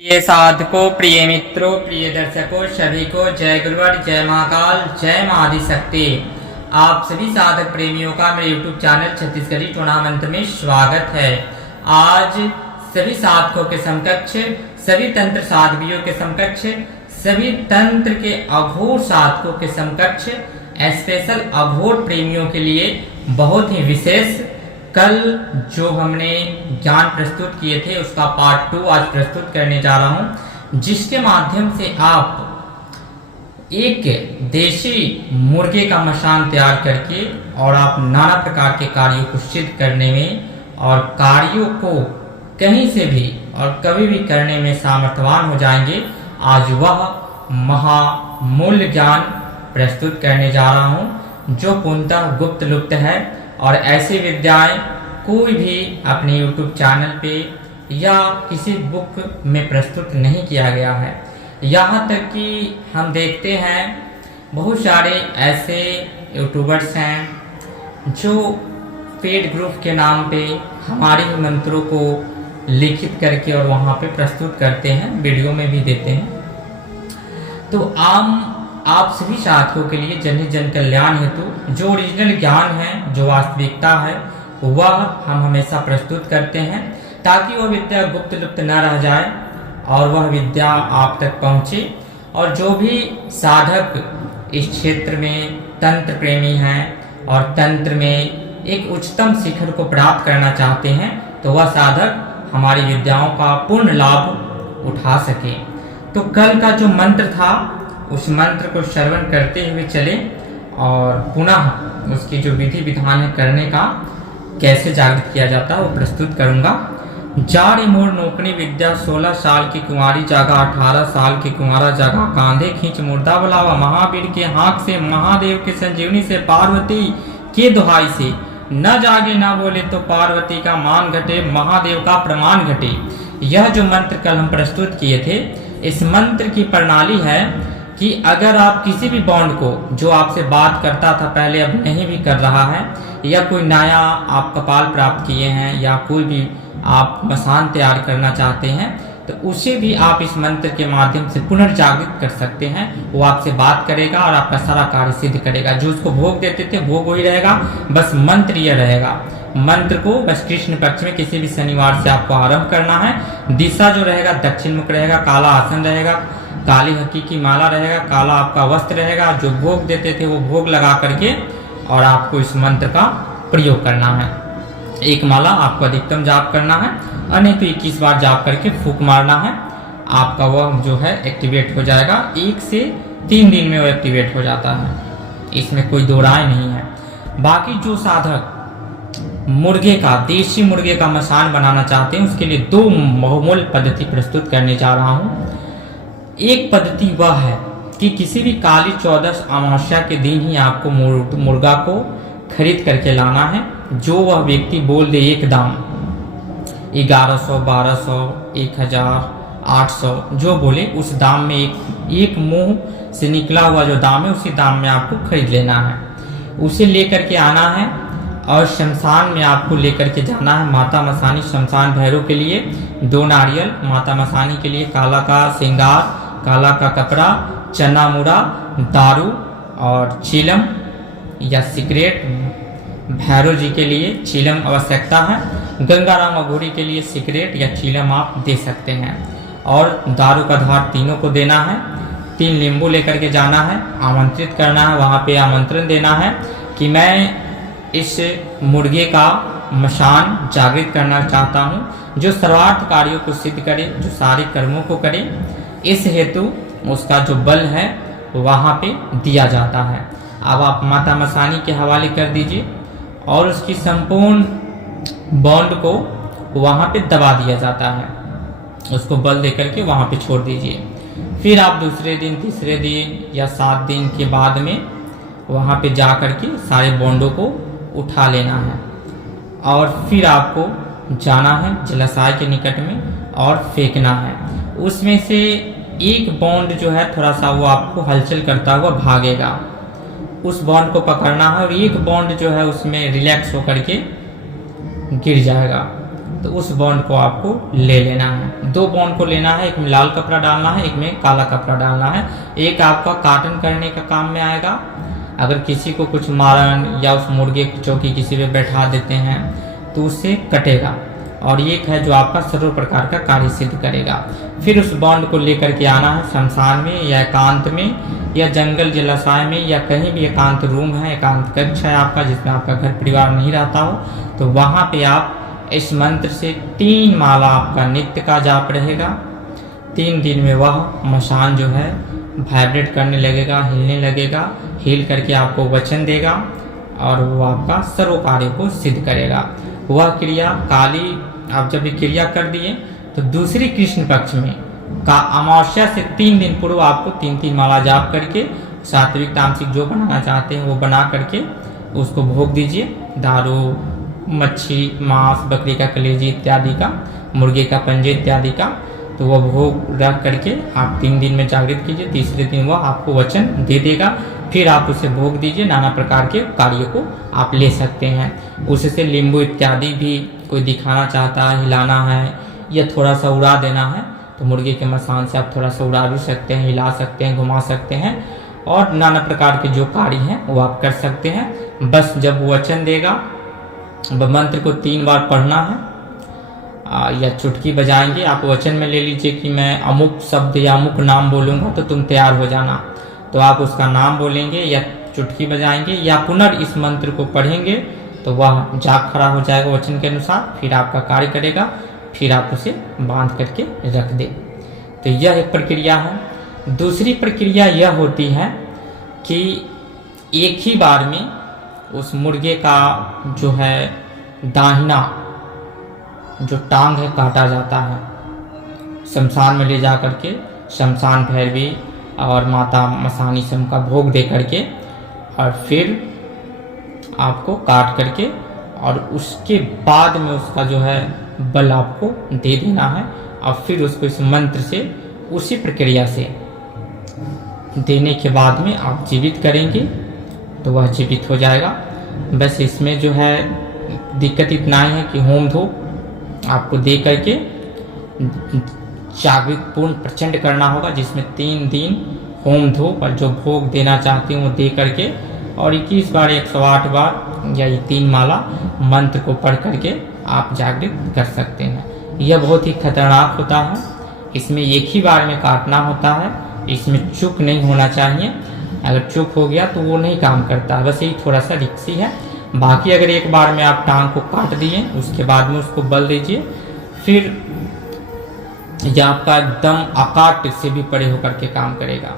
प्रिय साधकों, प्रिय मित्रों, प्रिय दर्शकों, सभी को जय गुरुवर, जय महाकाल, जय मां आदिशक्ति। आप सभी साधक प्रेमियों का मेरे YouTube चैनल छत्तीसगढ़ी टूर्नामेंट में स्वागत है। आज सभी साधकों के समकक्ष, सभी तंत्र साधवियों के समकक्ष, सभी तंत्र के अघोर साधकों के समकक्ष, स्पेशल अघोर प्रेमियों के लिए बहुत ही विशेष कल जो हमने ज्ञान प्रस्तुत किए थे उसका पार्ट 2 आज प्रस्तुत करने जा रहा हूं, जिसके माध्यम से आप एक देशी मुर्गे का मशान तैयार करके और आप नाना प्रकार के कार्यों को सिद्ध करने में और कार्यों को कहीं से भी और कभी भी करने में सामर्थ्यवान हो जाएंगे। आज वह महामूल्य ज्ञान प्रस्तुत करने जा रहा हूं जो पूर्णतः गुप्त लुप्त है और ऐसी विद्याएं कोई भी अपने YouTube चैनल पे या किसी बुक में प्रस्तुत नहीं किया गया है। यहाँ तक कि हम देखते हैं बहुत सारे ऐसे यूट्यूबर्स हैं जो पेड ग्रुप के नाम पे हमारे ही मंत्रों को लिखित करके और वहाँ पे प्रस्तुत करते हैं, वीडियो में भी देते हैं। तो आप सभी साथियों के लिए जनहित जन कल्याण हेतु जो ओरिजिनल ज्ञान है, जो वास्तविकता है, वह हम हमेशा प्रस्तुत करते हैं ताकि वह विद्या गुप्त लुप्त न रह जाए और वह विद्या आप तक पहुँचे। और जो भी साधक इस क्षेत्र में तंत्र प्रेमी हैं और तंत्र में एक उच्चतम शिखर को प्राप्त करना चाहते हैं तो वह साधक हमारी विद्याओं का पूर्ण लाभ उठा सके। तो कल का जो मंत्र था उस मंत्र को श्रवण करते हुए चले और पुनः उसकी जो विधि विधान है करने का कैसे जागृत किया जाता है वो प्रस्तुत करूंगा। जारी मोर नौकरी विद्या 16 साल की कुंवारी जागा, 18 साल की कुंवारा जागा, कांधे खींच मुर्दा बुलावा, महावीर के हाथ से, महादेव के संजीवनी से, पार्वती के दुहाई से, न जागे न बोले तो पार्वती का मान घटे, महादेव का प्रमाण घटे। यह जो मंत्र कल हम प्रस्तुत किए थे, इस मंत्र की प्रणाली है कि अगर आप किसी भी बॉन्ड को जो आपसे बात करता था पहले अब नहीं भी कर रहा है, या कोई नया आप कपाल प्राप्त किए हैं या कोई भी आप मसान तैयार करना चाहते हैं तो उसे भी आप इस मंत्र के माध्यम से पुनर्जागृत कर सकते हैं। वो आपसे बात करेगा और आपका सारा कार्य सिद्ध करेगा। जो उसको भोग देते थे भोग वही रहेगा, बस मंत्र यह रहेगा। मंत्र को बस कृष्ण पक्ष में किसी भी शनिवार से आपको आरंभ करना है। दिशा जो रहेगा दक्षिण मुख रहेगा, काला आसन रहेगा, काली हकी की माला रहेगा, काला आपका वस्त्र रहेगा। जो भोग देते थे वो भोग लगा करके और आपको इस मंत्र का प्रयोग करना है। एक माला आपको अधिकतम जाप करना है और नहीं तो 21 बार जाप करके फूंक मारना है। आपका वह जो है एक्टिवेट हो जाएगा। 1 से 3 दिन में वो एक्टिवेट हो जाता है, इसमें कोई दो राय नहीं है। बाकी जो साधक मुर्गे का, देशी मुर्गे का मसान बनाना चाहते हैं उसके लिए 2 बहुमूल्य पद्धति प्रस्तुत करने जा रहा हूँ। एक पद्धति वह है कि किसी भी काली 14 अमावस्या के दिन ही आपको मुर्गा को खरीद करके लाना है। जो वह व्यक्ति बोल दे एक दाम 1100, 1200, 1000, 800 जो बोले उस दाम में एक मुंह से निकला हुआ जो दाम है उसी दाम में आपको खरीद लेना है। उसे लेकर के आना है और शमशान में आपको लेकर के जाना है। माता मसानी शमशान भैरव के लिए 2 नारियल, माता मसानी के लिए काला का श्रृंगार, काला का कपड़ा, चना मुड़ा, दारू और चीलम या सिगरेट। भैरव जी के लिए चीलम आवश्यकता है। गंगाराम अघोरी के लिए सिगरेट या चीलम आप दे सकते हैं और दारू का धार तीनों को देना है। 3 नींबू लेकर के जाना है, आमंत्रित करना है। वहाँ पे आमंत्रण देना है कि मैं इस मुर्गे का मशान जागृत करना चाहता हूँ जो सर्वार्थ कार्यों को सिद्ध करे, जो सारे कर्मों को करे। इस हेतु उसका जो बल है वहाँ पे दिया जाता है। अब आप माता मसानी के हवाले कर दीजिए और उसकी संपूर्ण बॉन्ड को वहाँ पे दबा दिया जाता है। उसको बल दे करके वहाँ पे छोड़ दीजिए। फिर आप दूसरे दिन, तीसरे दिन या 7 दिन के बाद में वहाँ पे जा करके सारे बॉन्डों को उठा लेना है और फिर आपको जाना है जलाशय के निकट में और फेंकना है। उसमें से एक बॉन्ड जो है थोड़ा सा वो आपको हलचल करता हुआ भागेगा, उस बॉन्ड को पकड़ना है और एक बॉन्ड जो है उसमें रिलैक्स होकर के गिर जाएगा। तो उस बॉन्ड को आपको ले लेना है। 2 बॉन्ड को लेना है, एक में लाल कपड़ा डालना है, एक में काला कपड़ा डालना है। एक आपका काटन करने का काम में आएगा, अगर किसी को कुछ मारन या उस मुर्गे की चौकी किसी पे बैठा देते हैं तो उससे कटेगा, और एक है जो आपका सर्व प्रकार का कार्य सिद्ध करेगा। फिर उस बॉन्ड को लेकर के आना है शमशान में या एकांत में या जंगल जलाशय में या कहीं भी एकांत रूम है, एकांत कक्ष है आपका जिसमें आपका घर परिवार नहीं रहता हो, तो वहाँ पे आप इस मंत्र से 3 माला आपका नित्य का जाप रहेगा। 3 दिन में वह मशान जो है वाइब्रेट करने लगेगा, हिलने लगेगा, हिल करके आपको वचन देगा और वो आपका सर्व कार्य को सिद्ध करेगा। वह क्रिया काली आप जब ये क्रिया कर दिए तो दूसरी कृष्ण पक्ष में का अमावस्या से 3 दिन पूर्व आपको 3-3 माला जाप करके सात्विक तामसिक जो बनाना चाहते हैं वो बना करके उसको भोग दीजिए। दारू, मच्छी, मांस, बकरी का कलेजी इत्यादि का, मुर्गे का पंजे इत्यादि का, तो वह भोग रख करके आप 3 दिन में जागृत कीजिए। तीसरे दिन वह आपको वचन दे देगा, फिर आप उसे भोग दीजिए। नाना प्रकार के कार्यों को आप ले सकते हैं। उससे नींबू इत्यादि भी कोई दिखाना चाहता है, हिलाना है या थोड़ा सा उड़ा देना है तो मुर्गे के मसान से आप थोड़ा सा उड़ा भी सकते हैं, हिला सकते हैं, घुमा सकते हैं, और नाना प्रकार के जो कार्य हैं वो आप कर सकते हैं। बस जब वो वचन देगा, मंत्र को 3 बार पढ़ना है या चुटकी बजाएंगे। आप वचन में ले लीजिए कि मैं अमुक शब्द या अमुक नाम बोलूँगा तो तुम तैयार हो जाना, तो आप उसका नाम बोलेंगे या चुटकी बजाएंगे या पुनर् मंत्र को पढ़ेंगे तो वह जाग खड़ा हो जाएगा वचन के अनुसार, फिर आपका कार्य करेगा, फिर आप उसे बांध करके रख दें। तो यह एक प्रक्रिया है। दूसरी प्रक्रिया यह होती है कि एक ही बार में उस मुर्गे का जो है दाहिना जो टांग है काटा जाता है। शमशान में ले जा करके शमशान भैरवी और माता मसानी से उनका भोग दे करके और फिर आपको काट करके और उसके बाद में उसका जो है बल आपको दे देना है और फिर उसको इस मंत्र से उसी प्रक्रिया से देने के बाद में आप जीवित करेंगे तो वह जीवित हो जाएगा। बस इसमें जो है दिक्कत इतना ही है कि होम धूप आपको दे करके जागृत पूर्ण प्रचंड करना होगा, जिसमें 3 दिन होम धूप और जो भोग देना चाहते हैं वो दे करके और 21 बार 108 बार या ये 3 माला मंत्र को पढ़ करके आप जागृत कर सकते हैं। यह बहुत ही खतरनाक होता है, इसमें एक ही बार में काटना होता है, इसमें चूक नहीं होना चाहिए। अगर चूक हो गया तो वो नहीं काम करता, बस यही थोड़ा सा रिक्सी है। बाकी अगर एक बार में आप टांग को काट दिए उसके बाद में उसको बल दीजिए, फिर यह आपका एकदम आकार से भी परे होकर के काम करेगा।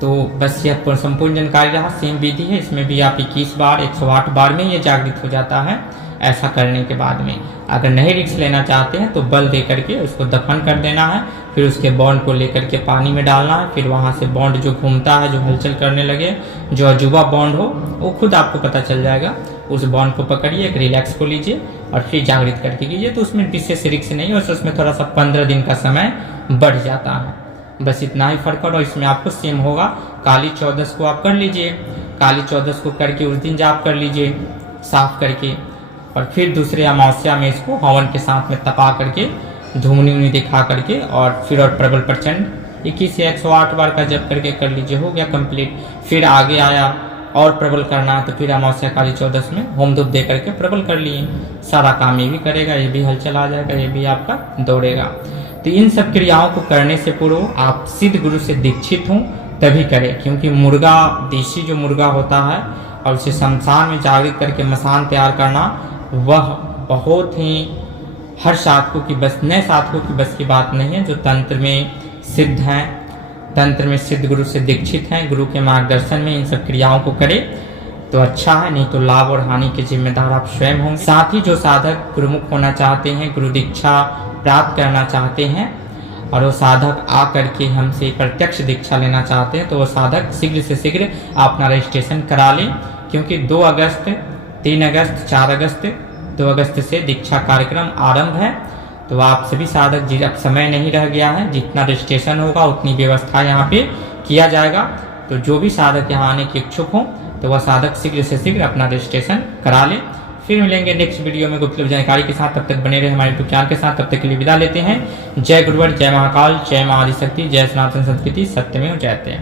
तो बस यह संपूर्ण जानकारी रहा। सेम विधि है, इसमें भी आप 21 बार 108 बार में ये जागृत हो जाता है। ऐसा करने के बाद में अगर नहीं रिक्स लेना चाहते हैं तो बल दे करके उसको दफन कर देना है, फिर उसके बॉन्ड को लेकर के पानी में डालना है, फिर वहाँ से बॉन्ड जो घूमता है, जो हलचल करने लगे, जो अजूबा बॉन्ड हो वो खुद आपको पता चल जाएगा। उस बॉन्ड को पकड़िए, एक रिलैक्स को लीजिए और फिर जागृत करके कीजिए। तो उसमें विशेष रिक्स नहीं है, उसमें थोड़ा सा 15 दिन का समय बढ़ जाता है। बस इतना ही फर्क और इसमें आपको सेम होगा। काली 14 को आप कर लीजिए, काली 14 को करके उस दिन जाप कर लीजिए साफ करके, और फिर दूसरे अमावस्या में इसको हवन के साथ में तपा करके धूमनी उनी दिखा करके और फिर और प्रबल प्रचंड 21 से 108 बार का जप करके कर लीजिए, हो गया कंप्लीट। फिर आगे आया और प्रबल करना है तो फिर अमावस्या काली 14 में होम धूप दे करके प्रबल कर लिए, सारा काम ये भी करेगा, ये भी हलचल आ जाएगा, ये भी आपका दौड़ेगा। तो इन सब क्रियाओं को करने से पूर्व आप सिद्ध गुरु से दीक्षित हों तभी करें, क्योंकि मुर्गा देसी जो मुर्गा होता है और उसे शमशान में जागृत करके मसान तैयार करना वह बहुत ही हर साधकों की बस, नए साधकों की बस की बात नहीं है। जो तंत्र में सिद्ध हैं, तंत्र में सिद्ध गुरु से दीक्षित हैं, गुरु के मार्गदर्शन में इन सब क्रियाओं को करें तो अच्छा है, नहीं तो लाभ और हानि के जिम्मेदार आप स्वयं होंगे। साथ ही जो साधक गुरुमुख होना चाहते हैं, गुरु दीक्षा प्राप्त करना चाहते हैं और वो साधक आ करके हमसे प्रत्यक्ष दीक्षा लेना चाहते हैं तो वो साधक शीघ्र से शीघ्र अपना रजिस्ट्रेशन करा लें, क्योंकि 2 अगस्त, 3 अगस्त, 4 अगस्त, 2 अगस्त से दीक्षा कार्यक्रम आरंभ है। तो आप सभी साधक, अब समय नहीं रह गया है, जितना रजिस्ट्रेशन होगा उतनी व्यवस्था यहाँ पे किया जाएगा। तो जो भी साधक यहाँ आने के इच्छुक हों तो वह साधक शीघ्र से शीघ्र अपना रजिस्ट्रेशन करा लें, फिर मिलेंगे नेक्स्ट वीडियो में गुप्त जानकारी के साथ। तब तक बने रहे हमारे यूट्यूब चैनल के साथ। तब तक के लिए विदा लेते हैं। जय गुरुवर, जय महाकाल, जय मां आदिशक्ति, जय सनातन संस्कृति, सत्यमेव जयते।